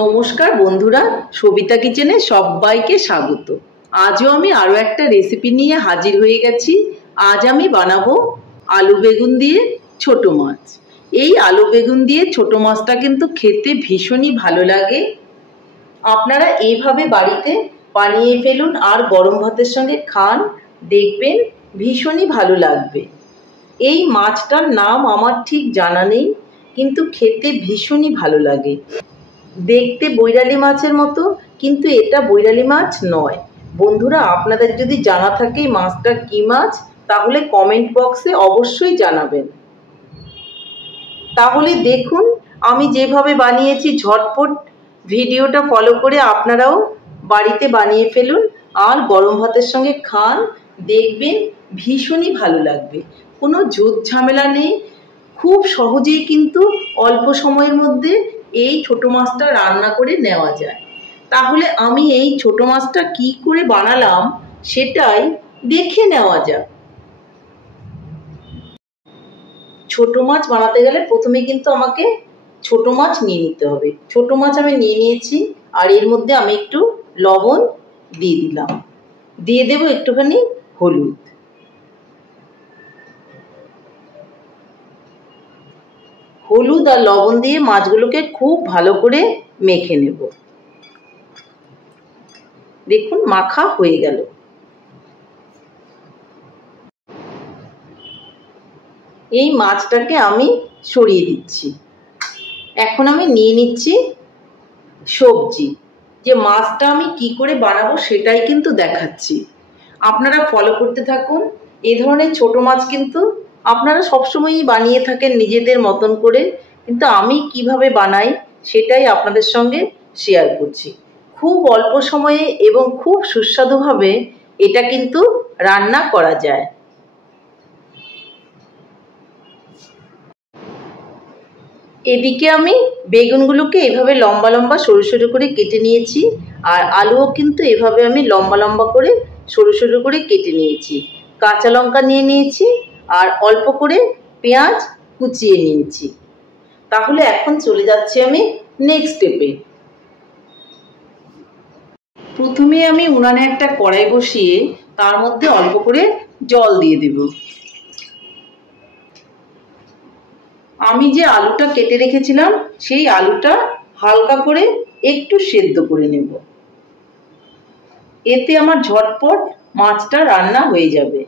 নমস্কার বন্ধুরা, সবিতা কিচেনে সবাইকে স্বাগত। আজও আমি আরও একটা রেসিপি নিয়ে হাজির হয়ে গেছি। আজ আমি বানাবো আলু বেগুন দিয়ে ছোট মাছ। এই আলু বেগুন দিয়ে ছোট মাছটা কিন্তু খেতে ভীষণই ভালো লাগে। আপনারা এইভাবে বাড়িতে বানিয়ে ফেলুন আর গরম ভাতের সঙ্গে খান, দেখবেন ভীষণই ভালো লাগবে। এই মাছটার নাম আমার ঠিক জানা নেই, কিন্তু খেতে ভীষণই ভালো লাগে। দেখতে বৈরালি মাছের মতো, কিন্তু এটা বৈরালি মাছ নয়। বন্ধুরা, আপনাদের যদি জানা থাকে মাছটা কি মাছ, তাহলে কমেন্ট বক্সে অবশ্যই জানাবেন। তাহলে দেখুন আমি যেভাবে বানিয়েছি, ঝটপট ভিডিওটা ফলো করে আপনারাও বাড়িতে বানিয়ে ফেলুন আর গরম ভাতের সঙ্গে খান, দেখবেন ভীষণই ভালো লাগবে। কোনো ঝুট ঝামেলা নেই, খুব সহজেই কিন্তু অল্প সময়ের মধ্যে এই ছোট মাছটা রান্না করে নেওয়া যায়। তাহলে আমি এই ছোট মাছটা কি করে বানালাম সেটাই দেখে নেওয়া যাক। ছোট মাছ বানাতে গেলে প্রথমে কিন্তু আমাকে ছোট মাছ নিয়ে নিতে হবে। ছোট মাছ আমি নিয়ে নিয়েছি, আর এর মধ্যে আমি একটু লবণ দিয়ে দিলাম, দিয়ে দেব একটুখানি হলুদ। হলুদ আর লবণ দিয়ে মাছগুলোকে খুব ভালো করে মেখে নেব। দেখুন মাখা হয়ে গেল। এই মাছটাকে আমি সরিয়ে দিচ্ছি। এখন আমি নিয়ে নিচ্ছি সবজি। যে মাছটা আমি কি করে বানাবো সেটাই কিন্তু দেখাচ্ছি, আপনারা ফলো করতে থাকুন। এই ধরনের ছোট মাছ কিন্তু আপনারা সবসময়ই বানিয়ে থাকেন নিজেদের মতন করে, কিন্তু আমি কিভাবে বানাই সেটাই আপনাদের সঙ্গে শেয়ার করছি। খুব অল্প সময়ে এবং খুব সুস্বাদুভাবে এটা কিন্তু রান্না করা যায়। এদিকে আমি বেগুনগুলোকে এভাবে লম্বা লম্বা সরু সরু করে কেটে নিয়েছি, আর আলুও কিন্তু এভাবে আমি লম্বা লম্বা করে সরু সরু করে কেটে নিয়েছি। কাঁচা লঙ্কা নিয়ে নিয়েছি, আর অল্প করে পেঁয়াজ কুচিয়ে নিয়েছি। তাহলে এখন চলে যাচ্ছি আমি নেক্সট স্টেপে। প্রথমে আমি উনানে একটা কড়াই বসিয়ে তার মধ্যে অল্প করে জল দিয়ে দেব। আমি যে আলুটা কেটে রেখেছিলাম সেই আলুটা হালকা করে একটু সেদ্ধ করে নেব। এতে আমার ঝটপট মাছটা রান্না হয়ে যাবে।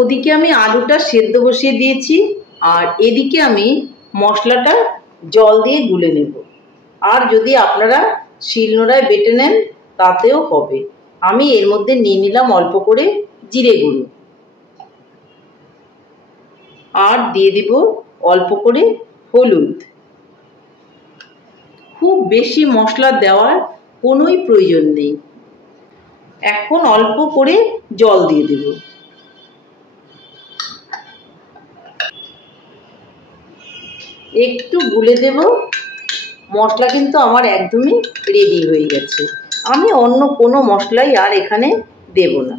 ওদিকে আমি আলুটা সেদ্ধ বসিয়ে দিয়েছি, আর এদিকে আমি মশলাটা জল দিয়ে গুলে নেব। আর যদি আপনারা শিলনোড়ায় বেটে নেন তাতেও হবে। আমি এর মধ্যে নিয়ে নিলাম অল্প করে জিরে গুঁড়ো, আর দিয়ে দেব অল্প করে হলুদ। খুব বেশি মশলা দেওয়ার কোনোই প্রয়োজন নেই। এখন অল্প করে জল দিয়ে দেব। একটু গুলে দেব। মশলা কিন্তু আমার একদমই রেডি হয়ে গেছে। আমি অন্য কোনো মশলাই আর এখানে দেব না।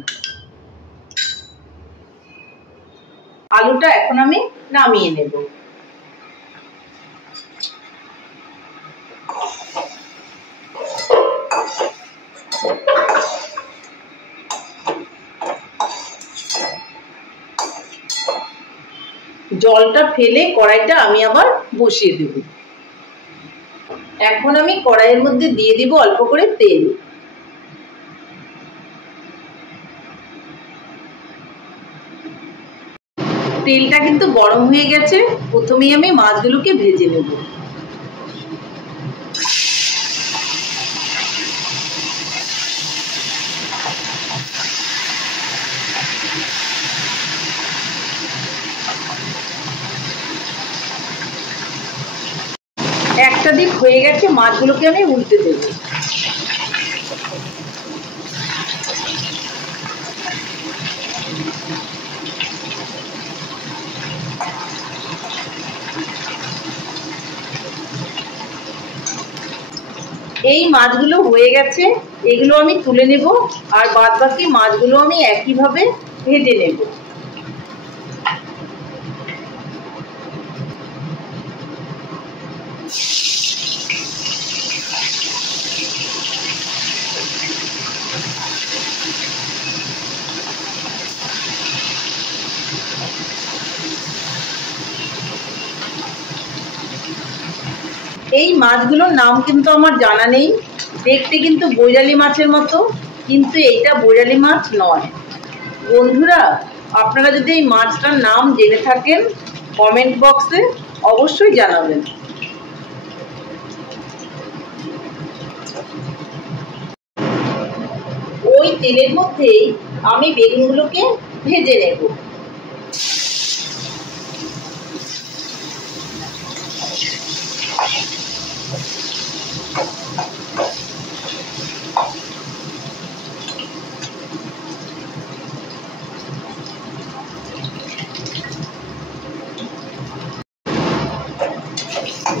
আলুটা এখন আমি নামিয়ে নেব। জলটা ফেলে কড়াইটা আমি আবার বসিয়ে দেব। এখন আমি কড়াইয়ের মধ্যে দিয়ে দিব অল্প করে তেল। তেলটা কিন্তু গরম হয়ে গেছে। প্রথমেই আমি মাছগুলোকে ভেজে নেব। একটা দিক হয়ে গেছে, মাছগুলোকে আমি উল্টে দেব। এই মাছগুলো হয়ে গেছে, এগুলো আমি তুলে নেব, আর বাদ বাকি মাছগুলো আমি একইভাবে ভেজে নেব। এই মাছগুলোর নাম কিন্তু আমার জানা নেই, দেখতে কিন্তু বৈরালি মাছের মতো, কিন্তু এটা বৈরালি মাছ নয়। বন্ধুরা, আপনারা যদি এই মাছটার নাম জেনে থাকেন কমেন্ট বক্সে অবশ্যই জানাবেন। ওই তেলের মধ্যেই আমি বেগুনগুলোকে ভেজে নেব।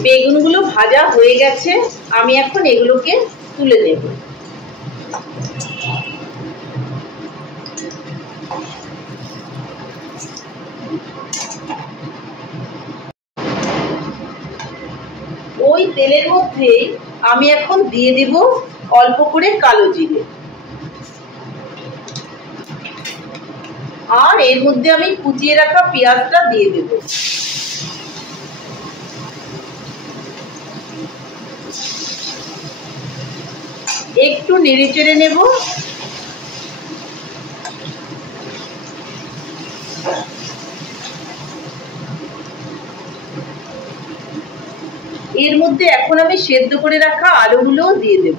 বেগুনগুলো ভাজা হয়ে গেছে, আমি এখন এগুলোকে তুলে নেব। ওই তেলের মধ্যে আমি এখন দিয়ে দেব অল্প করে কালো জিরে, আর এর মধ্যে আমি কুচিয়ে রাখা পেঁয়াজটা দিয়ে দেব। একটু নেড়ে চেড়ে নেব। এর মধ্যে এখন আমি সেদ্ধ করে রাখা আলুগুলোও দিয়ে দেব।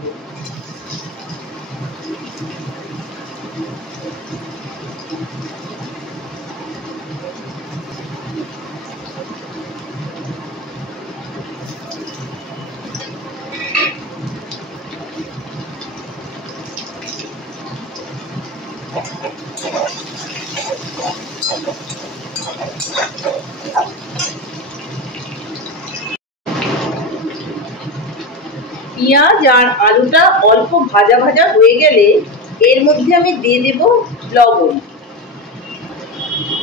পেঁয়াজ আর আলুটা অল্প ভাজা ভাজা হয়ে গেলে এর মধ্যে আমি দিয়ে দেব লবণ,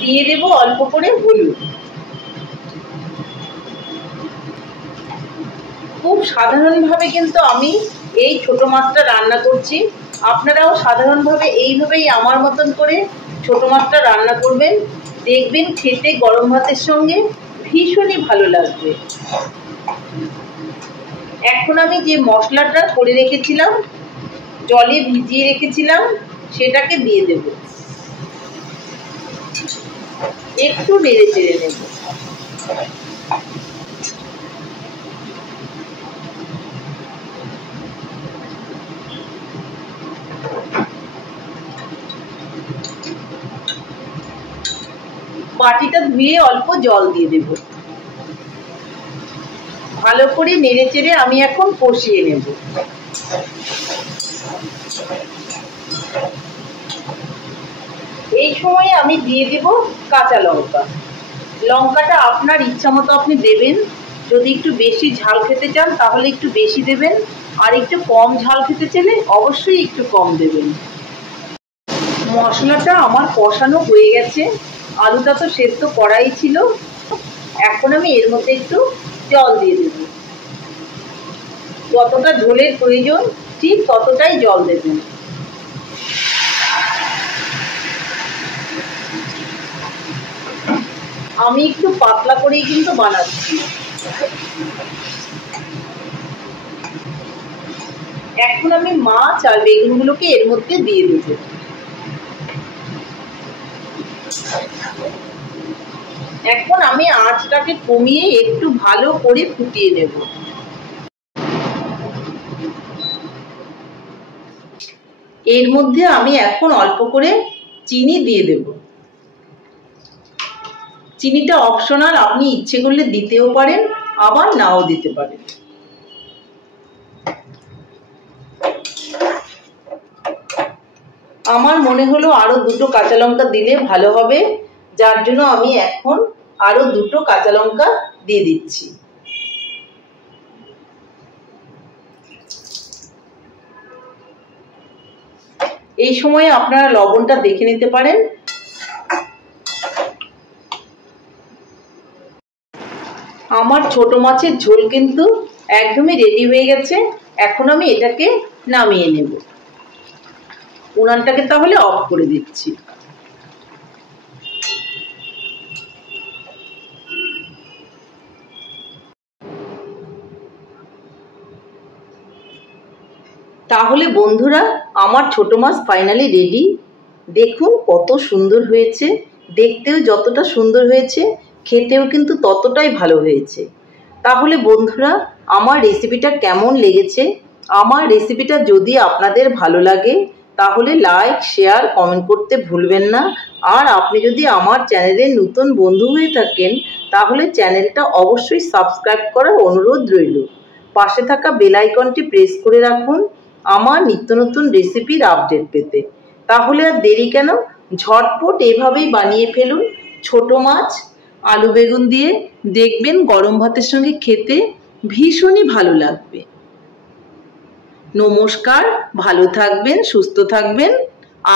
দিয়ে দেব অল্প করে হলুদ। খুব সাধারণভাবে কিন্তু আমি এই ছোট মাছটা রান্না করছি, আপনারাও সাধারণভাবে এইভাবেই আমার মতন করে ছোট মাছটা রান্না করবেন, দেখবেন খেতে গরম ভাতের সঙ্গে ভীষণই ভালো লাগবে। এখন আমি যে মশলাটা করে রেখেছিলাম, জলে ভিজিয়ে রেখেছিলাম, সেটাকে দিয়ে দেব। একটু নেড়ে চেড়ে নেব। বাটিটা ধুয়ে অল্প জল দিয়ে দেব। ভালো করে নেড়ে চেড়ে আমি এখন কষিয়ে নেব। এই সময়ে আমি দিয়ে দেব কাঁচা লঙ্কা। লঙ্কাটা আপনার ইচ্ছা মতো আপনি দেবেন, যদি একটু বেশি ঝাল খেতে চান তাহলে একটু বেশি দেবেন, আর একটু কম ঝাল খেতে চাইলে অবশ্যই একটু কম দেবেন। মশলাটা আমার কষানো হয়ে গেছে, আলুটা তো সেদ্ধ করাই ছিল। এখন আমি এর মধ্যে একটু জল দিয়ে দেব। যতটা ঝোলের প্রয়োজন ঠিক ততটাই জল দেবেন। আমি একটু পাতলা করেই কিন্তু বানাচ্ছি। এখন আমি মাছ আর বেগুনগুলোকে এর মধ্যে দিয়ে দেব। এখন আমি আঁচটাকে কমিয়ে একটু ভালো করে ফুটিয়ে নেব। এর মধ্যে আমি এখন অল্প করে চিনি দিয়ে দেব। চিনিটা অপশনাল, আপনি ইচ্ছে করলে দিতেও পারেন, আবার নাও দিতে পারেন। আমার মনে হলো আরো দুটো কাঁচা লঙ্কা দিলে ভালো হবে, যার জন্য আমি এখন আরো দুটো কাঁচা লঙ্কা দিয়ে দিচ্ছি। এই সময়ে আপনারা লবণটা দেখে নিতে পারেন। আমার ছোট মাছের ঝোল কিন্তু একদমই রেডি হয়ে গেছে। এখন আমি এটাকে নামিয়ে নেব। উনানটাকে তাহলে অফ করে দিচ্ছি। তাহলে বন্ধুরা, আমার ছোট মাছ ফাইনালি রেডি। দেখুন কত সুন্দর হয়েছে, দেখতেও যতটা সুন্দর হয়েছে খেতেও কিন্তু ততটাই ভালো হয়েছে। তাহলে বন্ধুরা, আমার রেসিপিটা কেমন লেগেছে? আমার রেসিপিটা যদি আপনাদের ভালো লাগে তাহলে লাইক, শেয়ার, কমেন্ট করতে ভুলবেন না। আর আপনি যদি আমার চ্যানেলের নতুন বন্ধু হয়ে থাকেন তাহলে চ্যানেলটা অবশ্যই সাবস্ক্রাইব করার অনুরোধ রইল। পাশে থাকা বেল আইকনটি প্রেস করে রাখুন আমার নিত্য নতুন রেসিপির আপডেট পেতে। তাহলে আর দেরি কেন, ঝটপট এভাবেই বানিয়ে ফেলুন ছোট মাছ আলু বেগুন দিয়ে। দেখবেন গরম ভাতের সঙ্গে খেতে ভীষণই ভালো লাগবে। নমস্কার, ভালো থাকবেন, সুস্থ থাকবেন।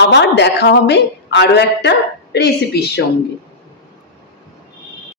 আবার দেখা হবে আরও একটা রেসিপির সঙ্গে।